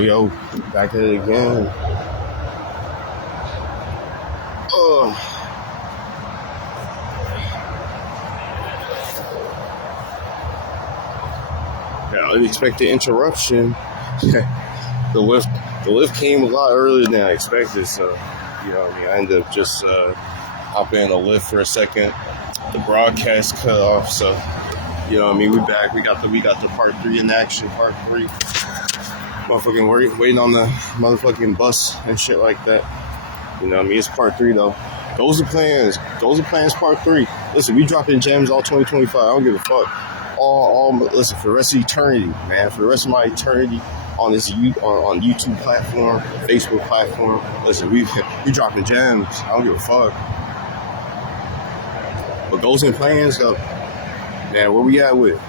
Yo, back at it again. Yeah, unexpected interruption. the lift came a lot earlier than I expected, so I ended up just hopping in the lift for a second. The broadcast cut off, so we back. We got the part 3 in action, part 3. Motherfucking waiting on the motherfucking bus and shit like that. It's part 3 though. Those are plans. Part 3. Listen, we dropping gems all 2025. I don't give a fuck. Listen, for the rest of eternity, man. For the rest of my eternity on this on YouTube platform, Facebook platform. Listen, we dropping gems. I don't give a fuck. But goals and plans though. Man, where we at with?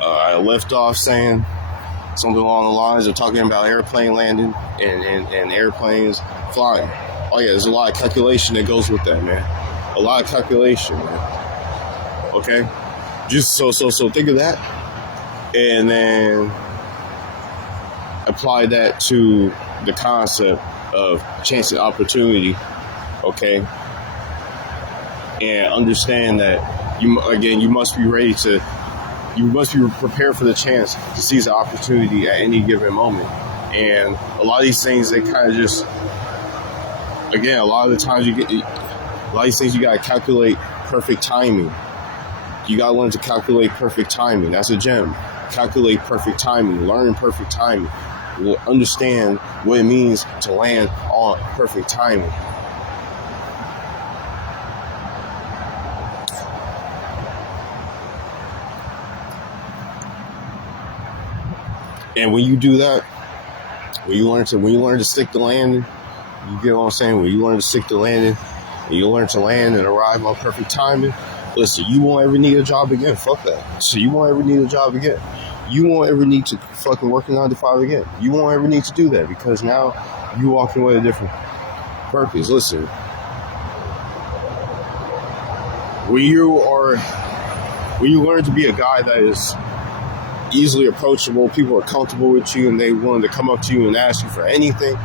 I left off saying something along the lines of talking about airplane landing and airplanes flying. Oh yeah, there's a lot of calculation that goes with that, man. A lot of calculation, man. Okay? Just so think of that and then apply that to the concept of chance and opportunity, okay? And understand that you must be ready to you must be prepared for the chance to seize the opportunity at any given moment. And a lot of these things, they kind of just, again, a lot of the times a lot of these things you got to calculate perfect timing. You got to learn to calculate perfect timing. That's a gem. Calculate perfect timing. Learn perfect timing. Understand what it means to land on perfect timing. And when you do that, when you learn to stick the landing, you get what I'm saying? When you learn to stick the landing, and you learn to land and arrive on perfect timing, listen, you won't ever need a job again. Fuck that. So you won't ever need a job again. You won't ever need to fucking work a 9 to 5 again. You won't ever need to do that because now you walking with a different purpose. Listen, when you learn to be a guy that is easily approachable, people are comfortable with you and they willing to come up to you and ask you for anything.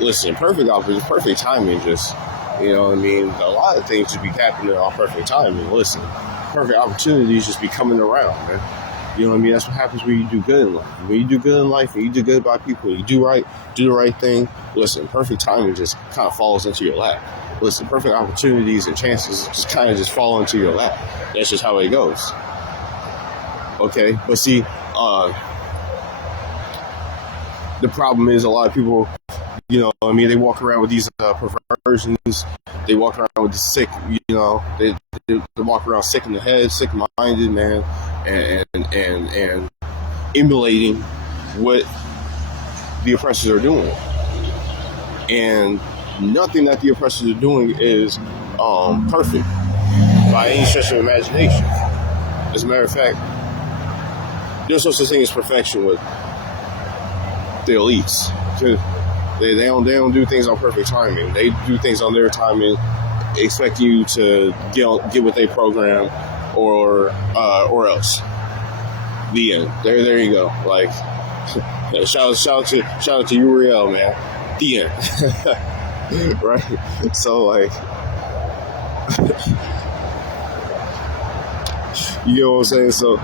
Listen, perfect timing, just, you know what I mean? A lot of things just be happening on perfect timing. Listen, perfect opportunities just be coming around, man. You know what I mean? That's what happens when you do good in life. When you do good in life, when you do good by people, you do the right thing, listen, perfect timing just kind of falls into your lap. Listen, perfect opportunities and chances just kind of just fall into your lap. That's just how it goes. Okay, but see, the problem is a lot of people, you know, I mean, they walk around with these perversions. They walk around with the sick, you know, they walk around sick in the head, sick-minded, man, and emulating what the oppressors are doing. And nothing that the oppressors are doing is perfect by any stretch of imagination. As a matter of fact, there's no such thing as perfection with the elites. They don't do things on perfect timing. They do things on their timing, expect you to get with a program or else. The end. There you go. Like, shout out to Uriel, man. The end. Right? So like, you know what I'm saying? So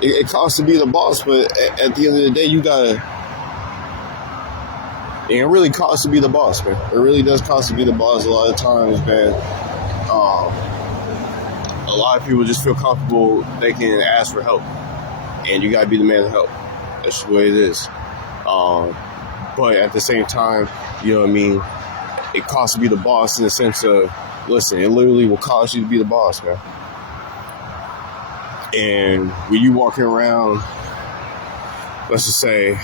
it costs to be the boss, but at the end of the day, you gotta. It really costs to be the boss, man. It really does cost to be the boss a lot of times, man. A lot of people just feel comfortable they can ask for help, and you gotta be the man to help. That's the way it is. But at the same time, you know what I mean? It costs to be the boss in the sense of, listen, it literally will cost you to be the boss, man. And when you walking around, let's just say,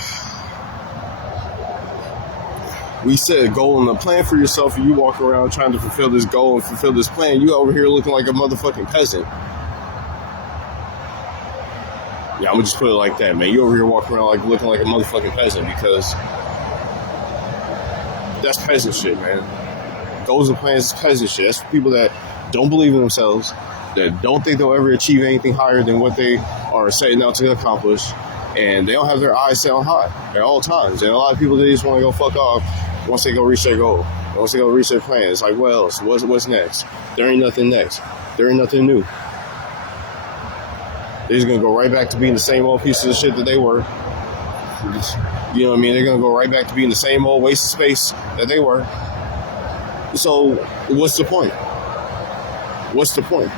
we set a goal and a plan for yourself, and you walk around trying to fulfill this goal and fulfill this plan, you over here looking like a motherfucking peasant. Yeah, I'm gonna just put it like that, man. You over here walking around like looking like a motherfucking peasant because that's peasant shit, man. Goals and plans is peasant shit. That's for people that don't believe in themselves, that don't think they'll ever achieve anything higher than what they are setting out to accomplish, and they don't have their eyes set on high at all times. And a lot of people, they just want to go fuck off once they go reach their goal, once they go reach their plan. It's like, what else? What's next? There ain't nothing next. There ain't nothing new. They're just gonna go right back to being the same old pieces of shit that they were. You know what I mean? They're gonna go right back to being the same old waste of space that they were. So what's the point? What's the point?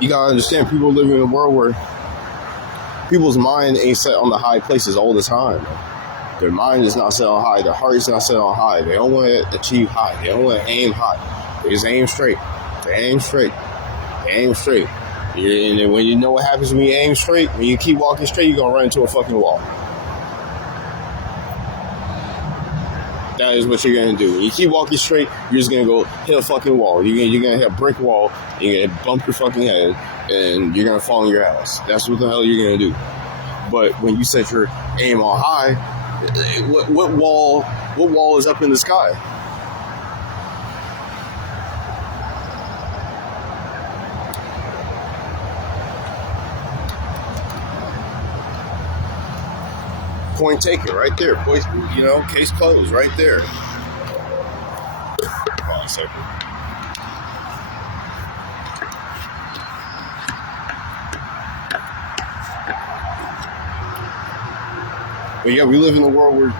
You gotta understand, people live in a world where people's mind ain't set on the high places all the time. Their mind is not set on high. Their heart is not set on high. They don't want to achieve high. They don't want to aim high. They just aim straight. They aim straight. They aim straight. And when you know what happens when you aim straight, when you keep walking straight, you're going to run into a fucking wall. That is what you're going to do. When you keep walking straight, you're just going to go hit a fucking wall. You're going to hit a brick wall. You're going to bump your fucking head. And you're going to fall on your ass. That's what the hell you're going to do. But when you set your aim on high, what wall is up in the sky? Point taken, right there. You know, case closed, right there. Hold on a second. But yeah, we live in a world where,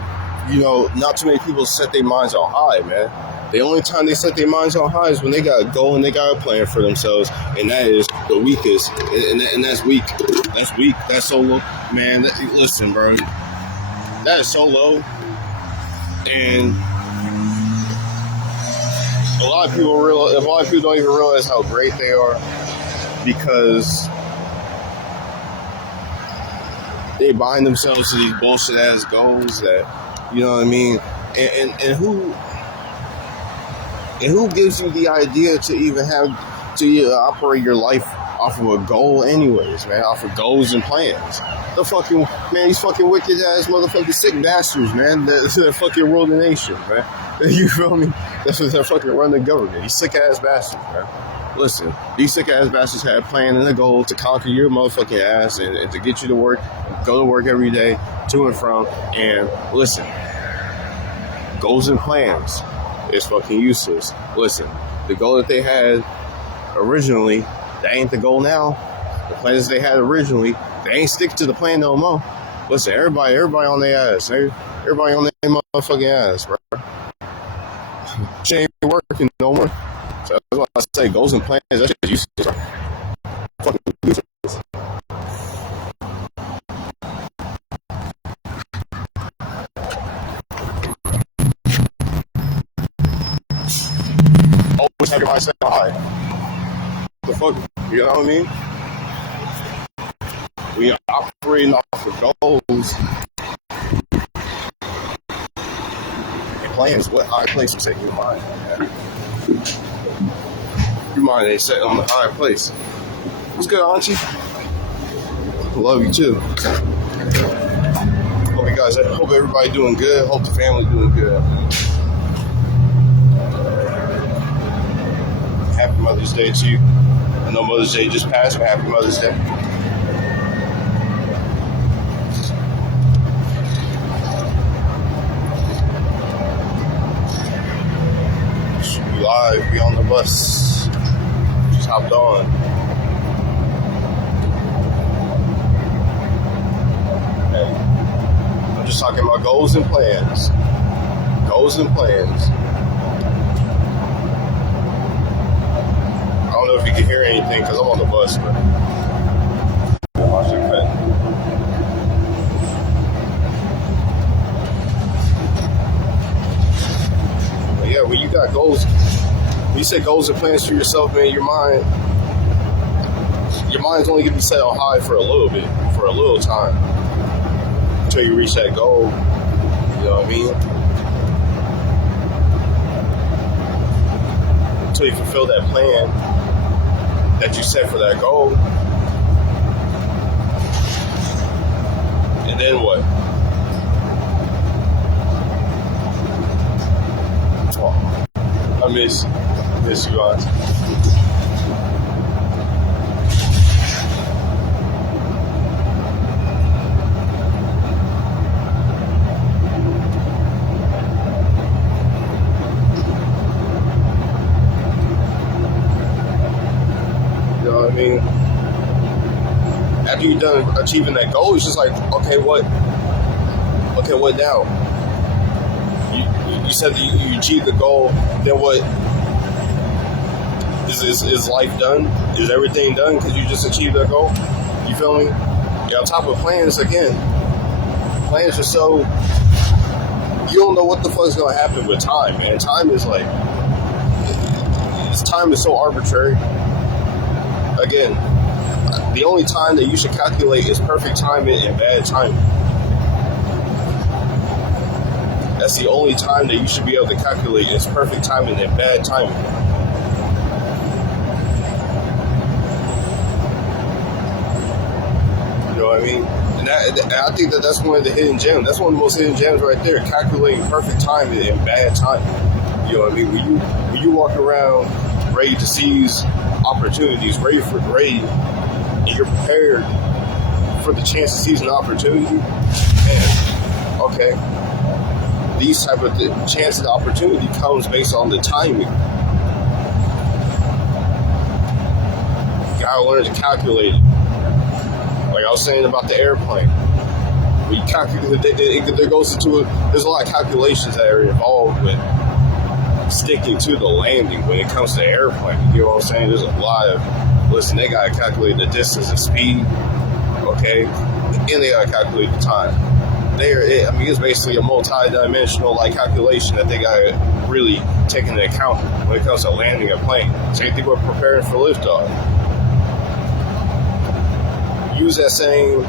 you know, not too many people set their minds on high, man. The only time they set their minds on high is when they got a goal and they got a plan for themselves, and that is the weakest, and that's weak. That's weak. That's so low, man. Listen, bro, that is so low, and a lot of people don't even realize how great they are because they bind themselves to these bullshit ass goals that, you know what I mean, and who gives you the idea to even have to operate your life off of a goal anyways, man, off of goals and plans? The fucking, man, these fucking wicked ass motherfucking sick bastards, man, that fucking rule the nation, man. You feel me? That's what they're fucking run the government. These sick ass bastards, man. Listen, these sick ass bastards had a plan and a goal to conquer your motherfucking ass and to get you to work, go to work every day, to and from. And listen, goals and plans is fucking useless. Listen, the goal that they had originally, that ain't the goal now. The plans they had originally, they ain't stick to the plan no more. Listen, everybody on their ass. Everybody on their motherfucking ass, bro. She ain't working no more. So that's why I say goals and plans, that's just useless. Fucking useless. Always have your mindset high. The fuck, you know what I mean? We are operating off of goals and plans. What high place you set your mind, man? Your mind ain't set on the high place. What's good, Auntie? Love you too. Hope everybody doing good. Hope the family doing good. Happy Mother's Day to you. I know Mother's Day just passed, but happy Mother's Day. We live, we on the bus. Just hopped on. Hey, I'm just talking about goals and plans. Goals and plans. I don't know if you can hear anything because I'm on the bus, but watch that cut. But yeah, when you got goals, when you set goals and plans for yourself, man, your mind's only gonna be set on high for a little bit, for a little time, until you reach that goal. You know what I mean? Until you fulfill that plan that you set for that goal. And then what? miss you guys. You know what I mean? After you're done achieving that goal, it's just like, okay, what? Okay, what now? You said that you achieved the goal. Then what? Is life done? Is everything done because you just achieved that goal? You feel me? Yeah, on top of plans, again, plans are so, you don't know what the fuck's gonna happen with time, man. Time is like, time is so arbitrary. Again, the only time that you should calculate is perfect timing and bad timing. That's the only time that you should be able to calculate is perfect timing and bad timing. You know what I mean? And I think that's one of the hidden gems. That's one of the most hidden gems right there. Calculating perfect timing and bad timing. You know what I mean? When you walk around ready to seize opportunities, ready, and you're prepared for the chance to seize an opportunity, and okay, these type of chances of opportunity comes based on the timing. You gotta learn to calculate it. Like I was saying about the airplane. When you calculate, there's a lot of calculations that are involved with sticking to the landing when it comes to the airplane. You know what I'm saying? There's a lot of, listen, they gotta calculate the distance and speed, okay? And they gotta calculate the time. It's basically a multi-dimensional like calculation that they gotta really take into account when it comes to landing a plane. Same thing with preparing for liftoff. Use that same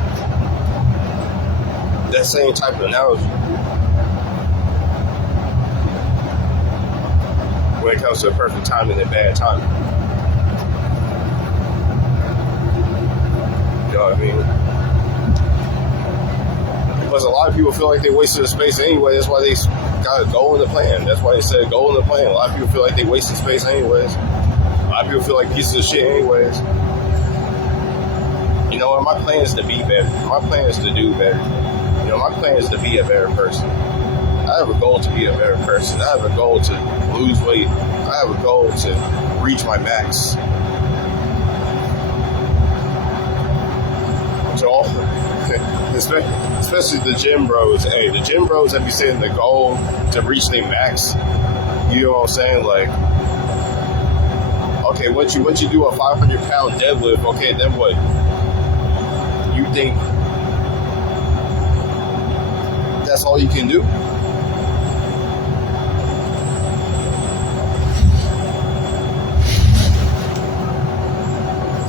type of analogy when it comes to perfect timing and bad timing. You know what I mean? Because a lot of people feel like they wasted the space anyway. That's why they got a goal in the plan. That's why they said goal in the plan. A lot of people feel like they wasted space anyways. A lot of people feel like pieces of shit anyways. You know what? My plan is to be better. My plan is to do better. You know, my plan is to be a better person. I have a goal to be a better person. I have a goal to lose weight. I have a goal to reach my max. So, especially the gym bros. Hey, the gym bros that be saying the goal to reach their max. You know what I'm saying? Like, okay, once you do a 500-pound deadlift, okay, then what? You think that's all you can do?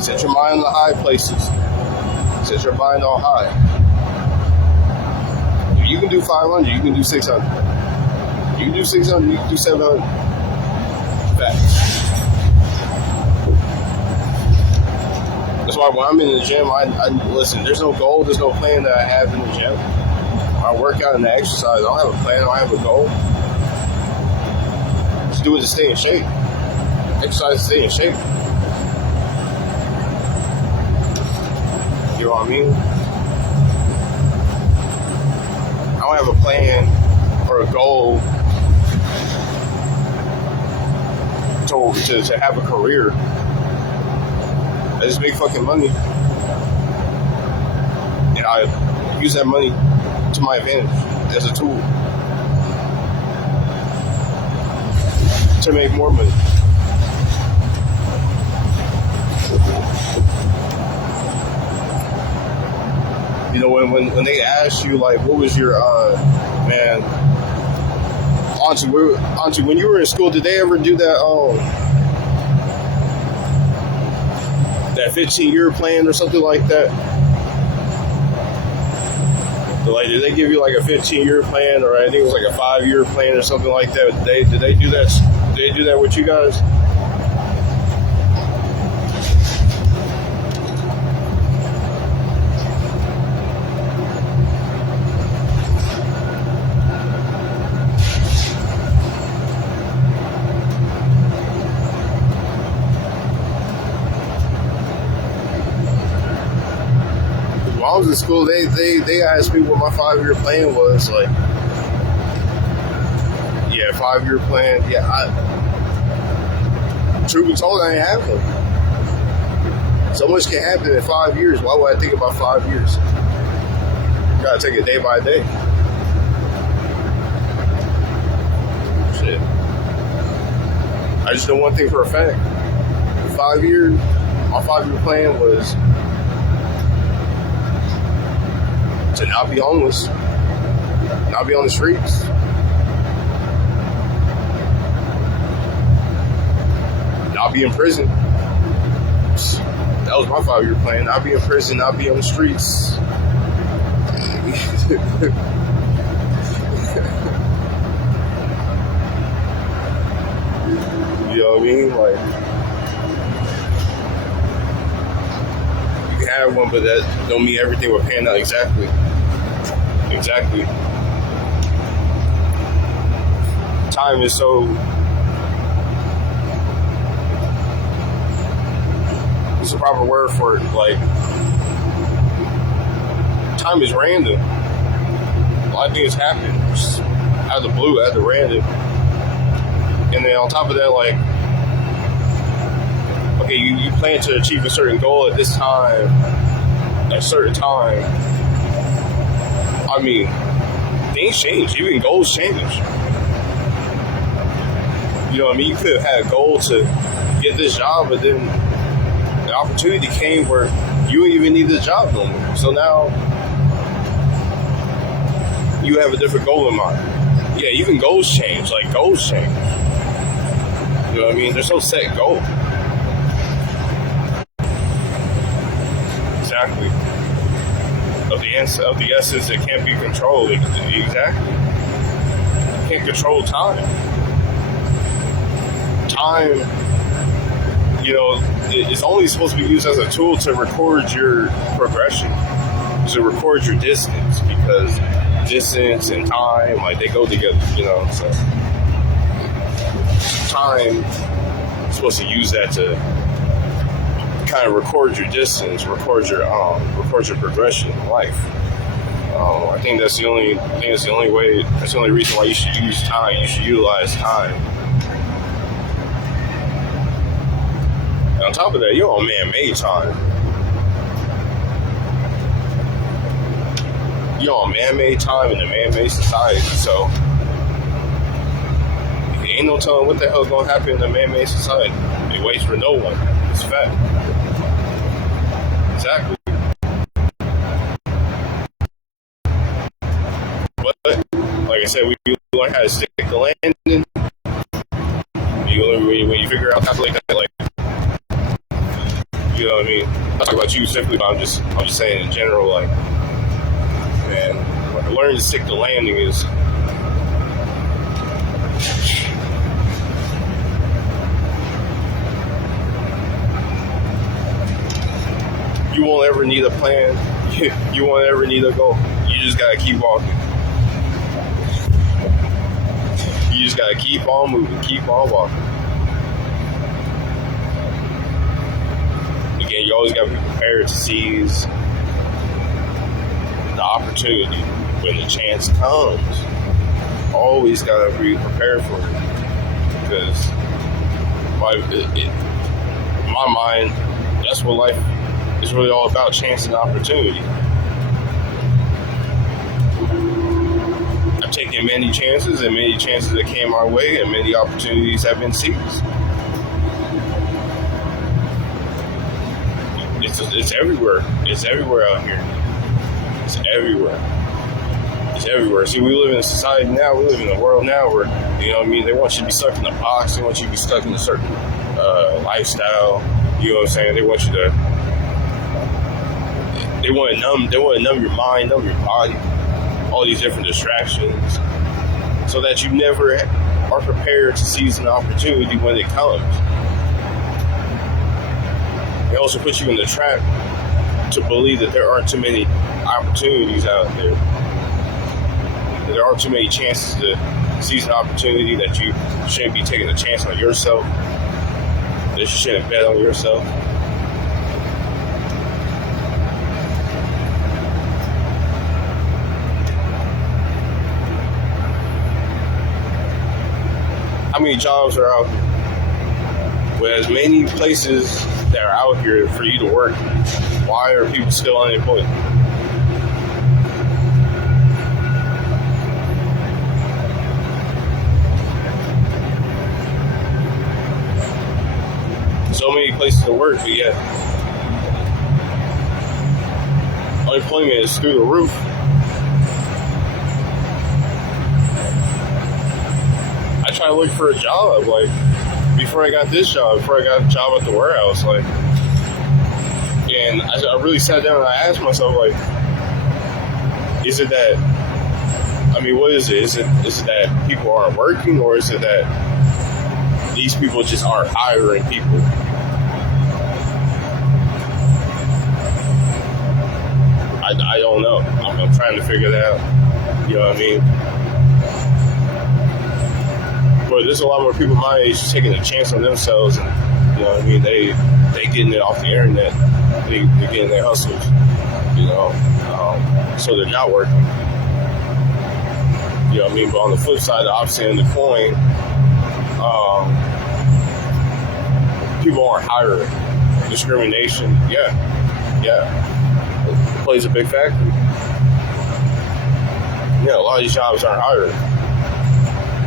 Set your mind on the high places. Set your mind on high. If you can do 500, you can do 600. You can do 600, you can do 700. Facts. That's why when I'm in the gym, I listen, there's no goal, there's no plan that I have in the gym. I work out and I exercise. I don't have a plan, I don't have a goal. Just do it to stay in shape. Exercise to stay in shape. You know what I mean? I don't have a plan or a goal to have a career. I just make fucking money. And I use that money to my advantage as a tool to make more money. You know, when they ask you, like, what was your, man, Auntie, when you were in school, did they ever do that 15-year plan or something like that? So, like, did they give you like a 15-year plan, or I think it was like a 5-year plan or something like that? Did they do that? Did they do that with you guys? in school, they asked me what my 5-year plan was. Like, yeah, 5-year plan. Yeah, truth be told, I ain't have one. So much can happen in 5 years. Why would I think about 5 years? You gotta take it day by day. Shit. I just know one thing for a fact. 5 years, my 5-year plan was to not be homeless, not be on the streets, not be in prison. That was my 5-year plan. Not be in prison, not be on the streets. You know what I mean? Like, you can have one, but that don't mean everything will pan out exactly. Exactly. Time is so... What's the proper word for it? Like, time is random. A lot of things happen just out of the blue, out of the random. And then on top of that, like, okay, you plan to achieve a certain goal at this time, at a certain time. I mean, things change. Even goals change. You know what I mean? You could have had a goal to get this job, but then the opportunity came where you didn't even need the job no more. So now you have a different goal in mind. Yeah, even goals change. Like, goals change. You know what I mean? There's no set goal. Exactly. Of the essence that can't be controlled. Exactly. You can't control time. Time, you know, it's only supposed to be used as a tool to record your progression, to record your distance, because distance and time, like, they go together, you know. So time is supposed to use that to kind of record your distance, record your progression in life. I think that's the only way. That's the only reason why you should use time. You should utilize time. And on top of that, you're on man-made time. You're on man-made time in a man-made society. So ain't no telling what the hell's gonna happen in a man-made society. It waits for no one. It's a fact. Exactly. But like I said, we learn how to stick the landing. When you figure out how to like that, like, you know what I mean? I'm not talking about you simply, but I'm just saying in general, like, man, learning to stick the landing is. You won't ever need a plan. You won't ever need a goal. You just gotta keep walking. You just gotta keep on moving, keep on walking. Again, you always gotta be prepared to seize the opportunity when the chance comes. Always gotta be prepared for it, because in my mind, that's what life. It's really all about chance and opportunity. I've taken many chances, and many chances that came our way, and many opportunities have been seized. It's everywhere. It's everywhere out here. It's everywhere. It's everywhere. See, we live in a society now, we live in a world now where, you know what I mean, they want you to be stuck in a box, they want you to be stuck in a certain lifestyle, you know what I'm saying? They want you to They want to numb your mind, numb your body, all these different distractions, so that you never are prepared to seize an opportunity when it comes. They also put you in the trap to believe that there aren't too many opportunities out there. That there aren't too many chances to seize an opportunity, that you shouldn't be taking a chance on yourself, that you shouldn't bet on yourself. how many jobs are out here? With as many places that are out here for you to work, why are people still unemployed? So many places to work, but yet unemployment is through the roof. I tried to look for a job, like, before I got this job, before I got a job at the warehouse, like, and I really sat down and I asked myself, like, is it that, I mean, what is it? Is it that people aren't working, or is it that these people just aren't hiring people? I don't know. I'm trying to figure that out. You know what I mean? But there's a lot more people my age taking a chance on themselves, and you know what I mean. They getting it off the internet. They getting their hustles. You know, so they're not working. You know what I mean? But on the flip side, the opposite end of the coin, people aren't hiring. Discrimination, yeah. It plays a big factor. Yeah, a lot of these jobs aren't hired,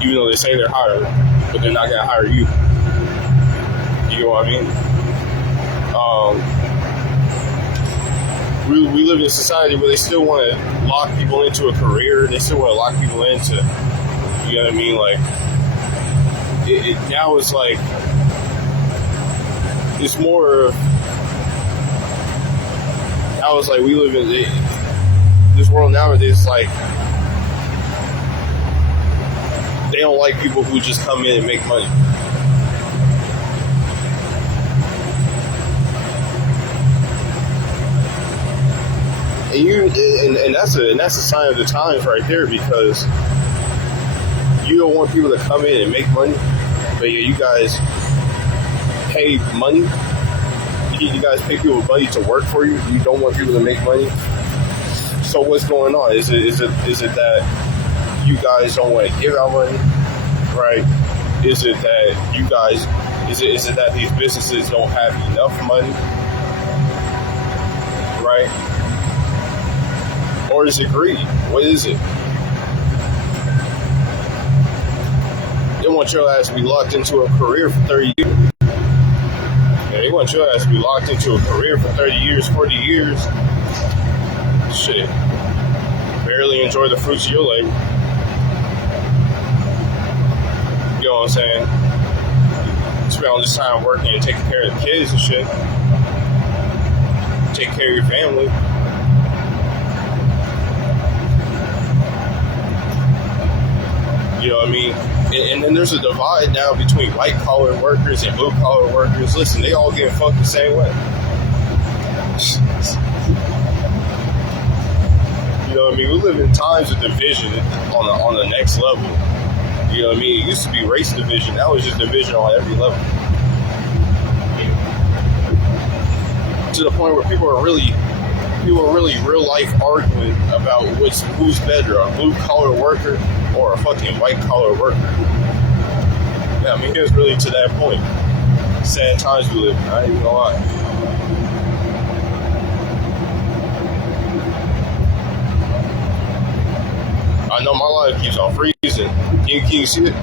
even though they say they're hired, but they're not gonna hire you. You know what I mean? We live in a society where they still want to lock people into a career. They still want to lock people into, you know what I mean? Like, now it's like, it's more of, now it's like we live in this world nowadays, like, they don't like people who just come in and make money. And that's a sign of the times right there, because you don't want people to come in and make money, but yeah, you guys pay money. You guys pay people money to work for you. You don't want people to make money. So what's going on? Is it that you guys don't want to give out money, right? Is it that you guys? Is it that these businesses don't have enough money, right? Or is it greed? What is it? They want your ass to be locked into a career for 30 years. Yeah, they want your ass to be locked into a career for 30 years, 40 years. Shit. Barely enjoy the fruits of your labor. You know what I'm saying? Spend all this time working and taking care of the kids and shit. Take care of your family. You know what I mean? And then there's a divide now between white-collar workers and blue-collar workers. Listen, they all get fucked the same way. You know what I mean? We live in times of division on the next level. You know what I mean? It used to be race division. Now it's just division on every level. To the point where people are really real life arguing about who's better, a blue collar worker or a fucking white collar worker. Yeah, I mean, it's really to that point. Sad times we live in, I ain't even gonna lie. I know my life keeps on freezing. Can you see it?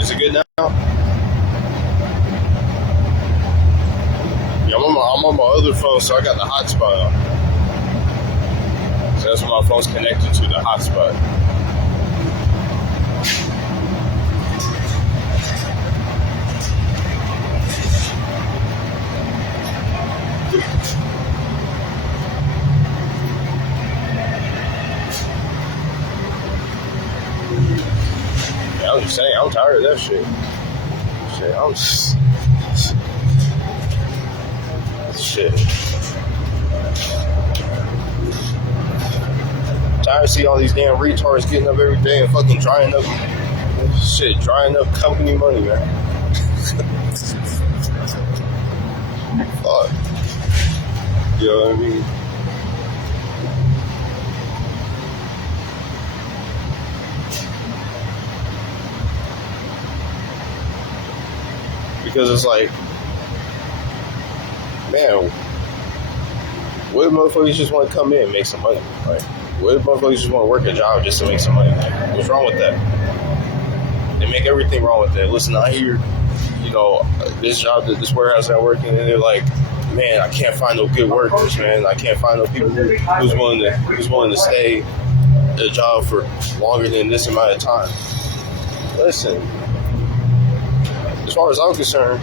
Is it good now? Yeah, I'm on my other phone, so I got the hotspot on. So that's what my phone's connected to, the hotspot. Yeah, I'm just saying, I'm tired of that shit. Shit. Tired of seeing all these damn retards getting up every day and fucking drying up company money, man. Fuck. You know what I mean? Because it's like, man, what if motherfuckers just want to come in and make some money? Like, what if motherfuckers just want to work a job just to make some money? Like, what's wrong with that? They make everything wrong with that. Listen, I hear, this job, this warehouse that I'm working, and they're like, man, I can't find no good workers, man. I can't find no people who's willing to stay at a job for longer than this amount of time. Listen, as far as I'm concerned,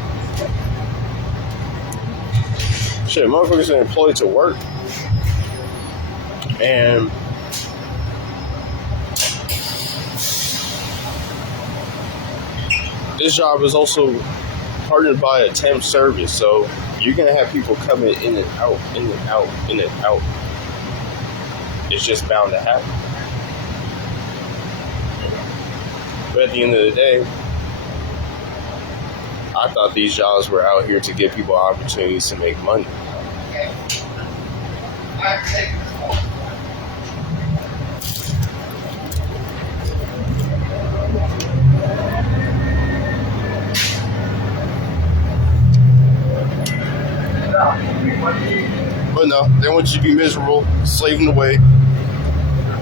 shit, motherfuckers are employed to work, and this job is also partnered by a temp service, so you're gonna have people coming in and out, in and out, in and out. It's just bound to happen. But at the end of the day, I thought these jobs were out here to give people opportunities to make money. But no, they want you to be miserable, slaving away,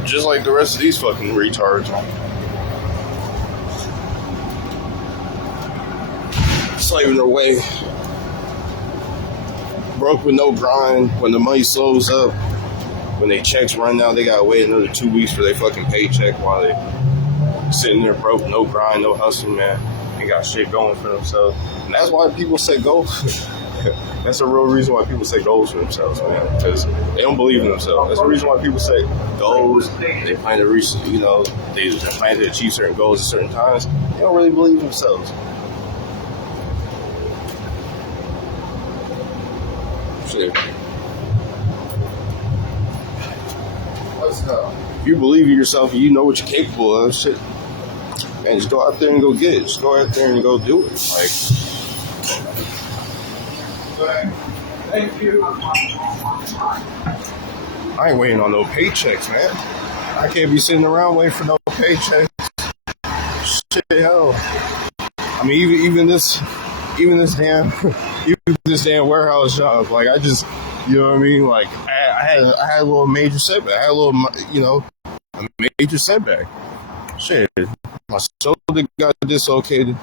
just like the rest of these fucking retards. Slaving away, broke with no grind. When the money slows up, when their checks run out, they gotta wait another 2 weeks for their fucking paycheck while they sitting there broke, no grind, no hustle, man. They got shit going for themselves. And that's why people set goals. That's the real reason why people set goals for themselves, man. Because they don't believe in themselves. That's the reason why people set goals. They plan to reach, they plan to achieve certain goals at certain times. They don't really believe in themselves. Shit. If you believe in yourself and you know what you're capable of, shit, man, just go out there and go get it. Just go out there and go do it. Like, thank you. I ain't waiting on no paychecks, man. I can't be sitting around waiting for no paychecks. Shit, hell. I mean, even this damn warehouse job. Like, I just, you know what I mean? Like, I had a little major setback. I had a little, a major setback. Shit, my shoulder got dislocated.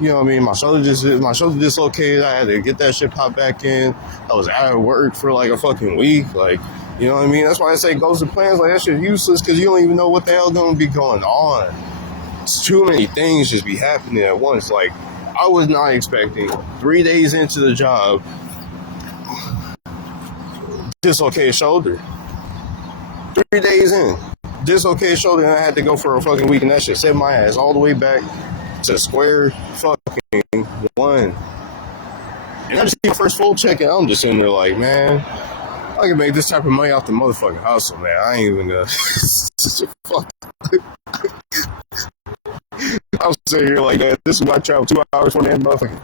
You know what I mean? My shoulder dislocated. I had to get that shit popped back in. I was out of work for like a fucking week. Like, you know what I mean? That's why I say goals and plans. Like, that shit's useless because you don't even know what the hell gonna be going on. It's too many things just be happening at once. Like, I was not expecting 3 days into the job, dislocated shoulder. 3 days in, dislocated shoulder, and I had to go for a fucking week, and that shit set my ass all the way back to square fucking one. And I just get my first full check, and I'm just sitting there like, man, I can make this type of money off the motherfucking hustle, man. I ain't even gonna fuck. I was sitting here like, man, this is why I travel 2 hours for that motherfucking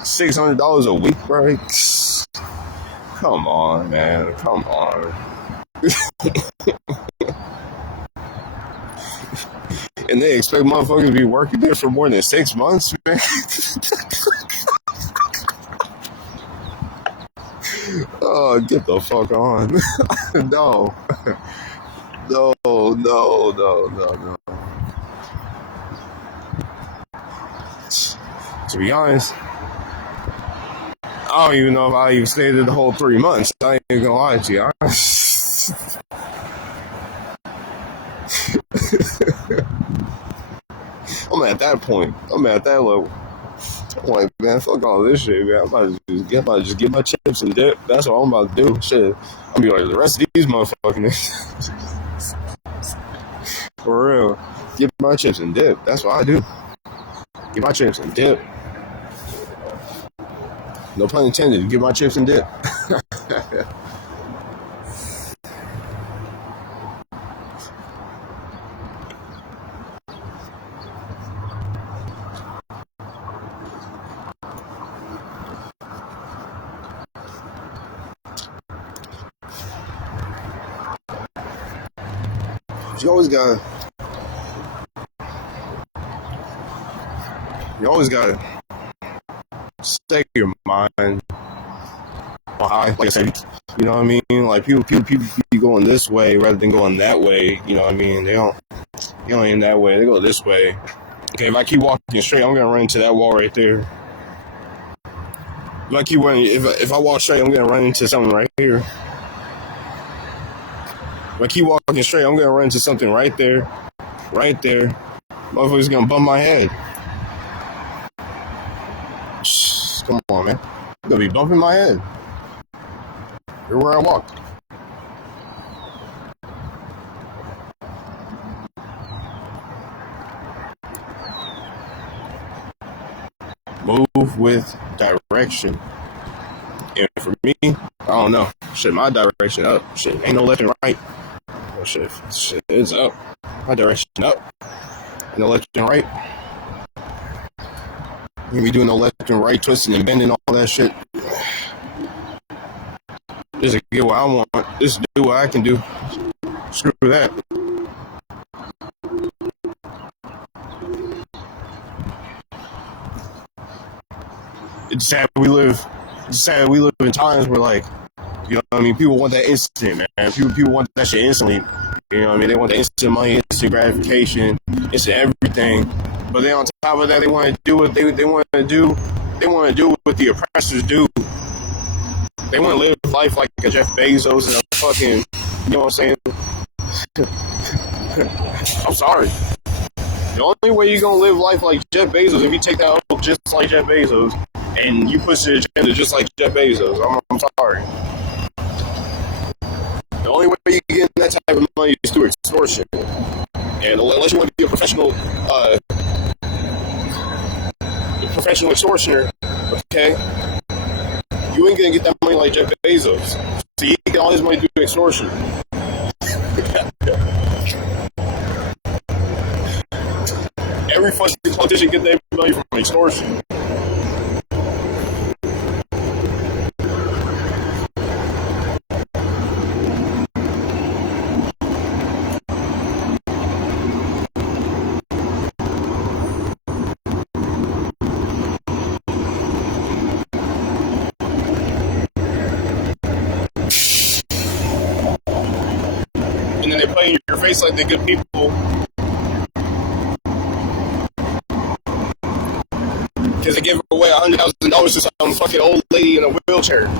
$600 a week, bro. Come on, man. Come on. And they expect motherfuckers to be working there for more than 6 months, man. Oh, get the fuck on. No. No. To be honest, I don't even know if I even stayed there the whole 3 months. I ain't even gonna lie to you. I'm at that point. I'm at that level. I'm like, man, fuck all this shit, man. I'm about to just get my chips and dip. That's what I'm about to do. Shit. I'm gonna be like, the rest of these motherfuckers. For real. Get my chips and dip. That's what I do. Get my chips and dip. No pun intended. Get my chips and dip. You always gotta always gotta stay your mind high. Like I said, you know what I mean? Like people be going this way rather than going that way. You know what I mean? They don't aim that way. They go this way. Okay, if I keep walking straight, I'm gonna run into that wall right there. If I keep running, if I walk straight, I'm gonna run into something right here. If I keep walking straight, I'm gonna run into something right there, right there. Motherfucker's gonna bump my head. Come on, man. I'm gonna be bumping my head everywhere I walk. Move with direction. And for me, I don't know. Shit, my direction up. Shit, ain't no left and right. Oh, shit, it's up. My direction up. No left and right. You be doing no left and right, twisting and bending, all that shit. Just to get what I want. Just to do what I can do. Screw that. It's sad we live in times where, like, you know what I mean, people want that instant, man. People want that shit instantly. You know what I mean? They want the instant money, instant gratification, instant everything. But then on top of that, they want to do what they want to do. They want to do what the oppressors do. They want to live life like a Jeff Bezos and a fucking, you know what I'm saying? I'm sorry. The only way you're going to live life like Jeff Bezos, if you take that oath just like Jeff Bezos, and you push the agenda just like Jeff Bezos, I'm sorry. The only way you can get that type of money is through extortion. And unless you want to be a professional extortioner, okay, you ain't gonna get that money like Jeff Bezos. So you get all his money through extortion. Every fucking politician get their money from extortion. And then they play in your face like they're good people. Because they give away $100,000 to some fucking old lady in a wheelchair.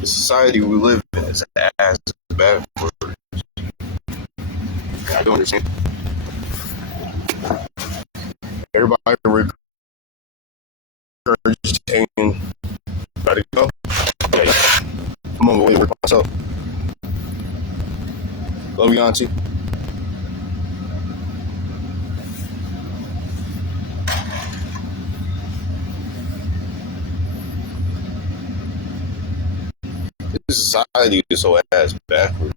The society we live in is ass bad for it. I don't understand. Everybody regurgitating. Try to go. Yeah. I'm on my way to work myself. Love you, Auntie. This society is so ass backwards.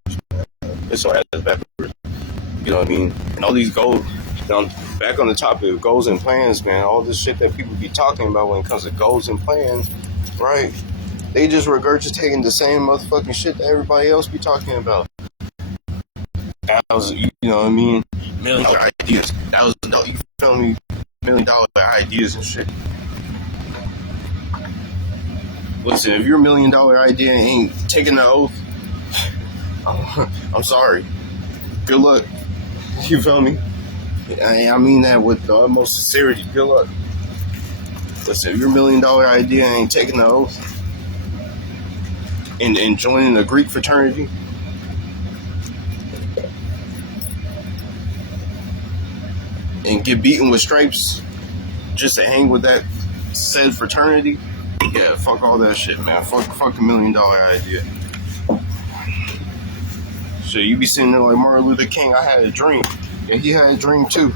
It's so ass backwards. You know what I mean? And all these goals, back on the topic of goals and plans, man, all this shit that people be talking about when it comes to goals and plans, right? They just regurgitating the same motherfucking shit that everybody else be talking about. You know what I mean? $1 million ideas. $1,000, you feel me? $1 million ideas and shit. Listen, if your $1 million idea ain't taking the oath, I'm sorry. Good luck. You feel me? I mean that with the utmost sincerity. Good luck. Listen, if your $1 million idea ain't taking the oath and joining the Greek fraternity, and get beaten with stripes just to hang with that said fraternity, yeah, fuck all that shit, man. Fuck the $1 million idea. So you be sitting there like Martin Luther King. I had a dream, and he had a dream too.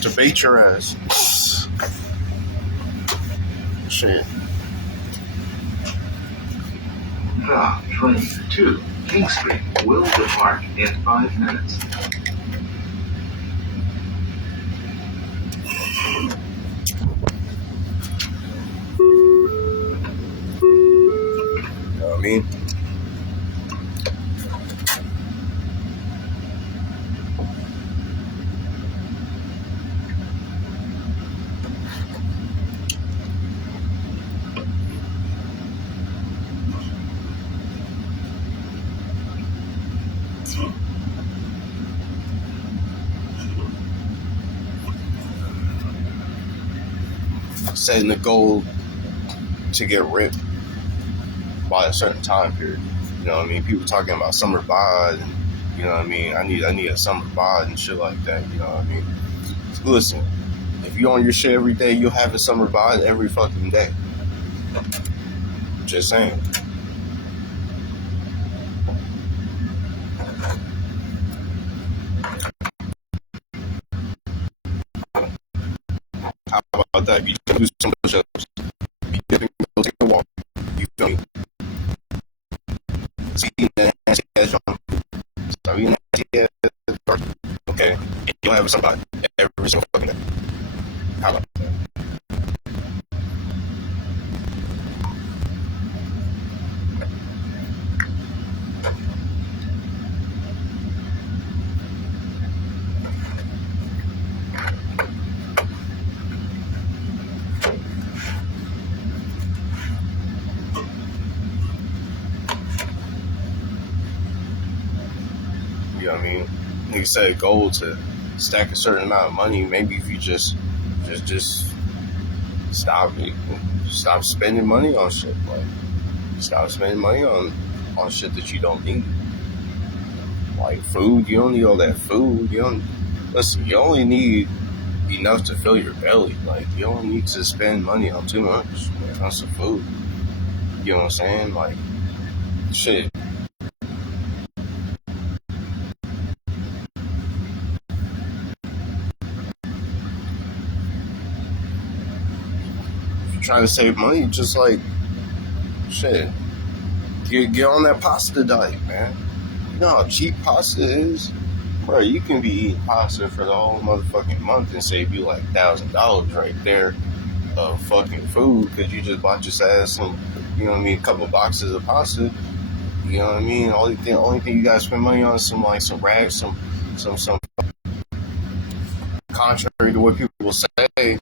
Debate your ass. Shit. The train to King Street will depart in 5 minutes. You know what I mean? Setting a goal to get ripped by a certain time period. You know what I mean? People talking about summer bod, and you know what I mean? I need a summer bod and shit like that. You know what I mean? So listen, if you on your shit every day, you'll have a summer bod every fucking day. Just saying. How about that? You can do some push-ups. You can go take a walk. You feel me? See that nasty ass on. So you nasty ass. Okay? And you'll have somebody every single fucking day. How about that? You know what I mean? Nigga set a goal to stack a certain amount of money. Maybe if you just stop spending money on shit. Like, stop spending money on shit that you don't need. Like food, you don't need all that food. You only need enough to fill your belly. Like, you don't need to spend money on too much when it comes to food. You know what I'm saying? Like, shit. If you're trying to save money, just like, shit, get on that pasta diet, man. You know how cheap pasta is? Bro, you can be eating pasta for the whole motherfucking month and save you like $1,000 right there of fucking food because you just bought your ass some, you know what I mean, a couple boxes of pasta. You know what I mean? Only thing you gotta spend money on is some rags, some contrary to what people say.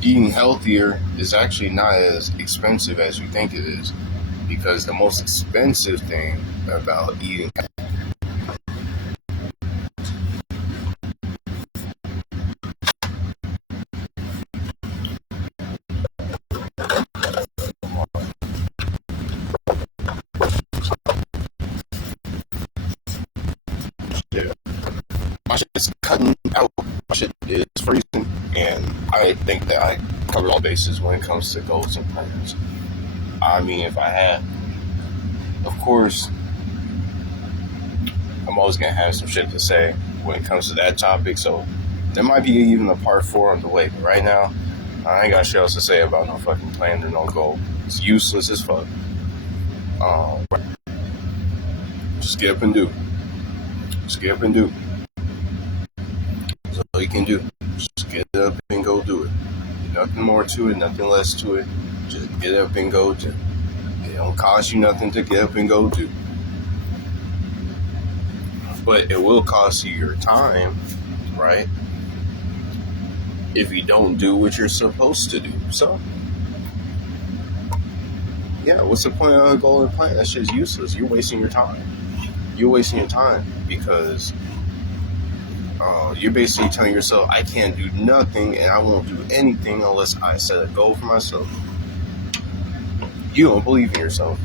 Eating healthier is actually not as expensive as you think it is, because the most expensive thing about eating my shit is cutting out, my shit is freezing, and I think that I covered all bases when it comes to goals and plans. I mean, if I had, of course, I'm always gonna have some shit to say when it comes to that topic, so there might be even a part 4 on the way, but right now, I ain't got shit else to say about no fucking plan or no goal. It's useless as fuck. Just get up and do. Just get up and do. That's all you can do. Just get up and go do it. Nothing more to it, nothing less to it. Just get up and go do. It don't cost you nothing to get up and go do. But it will cost you your time, right? If you don't do what you're supposed to do. So, yeah, what's the point of a goal and plan? That shit's useless. You're wasting your time. You're wasting your time because you're basically telling yourself, I can't do nothing and I won't do anything unless I set a goal for myself. You don't believe in yourself.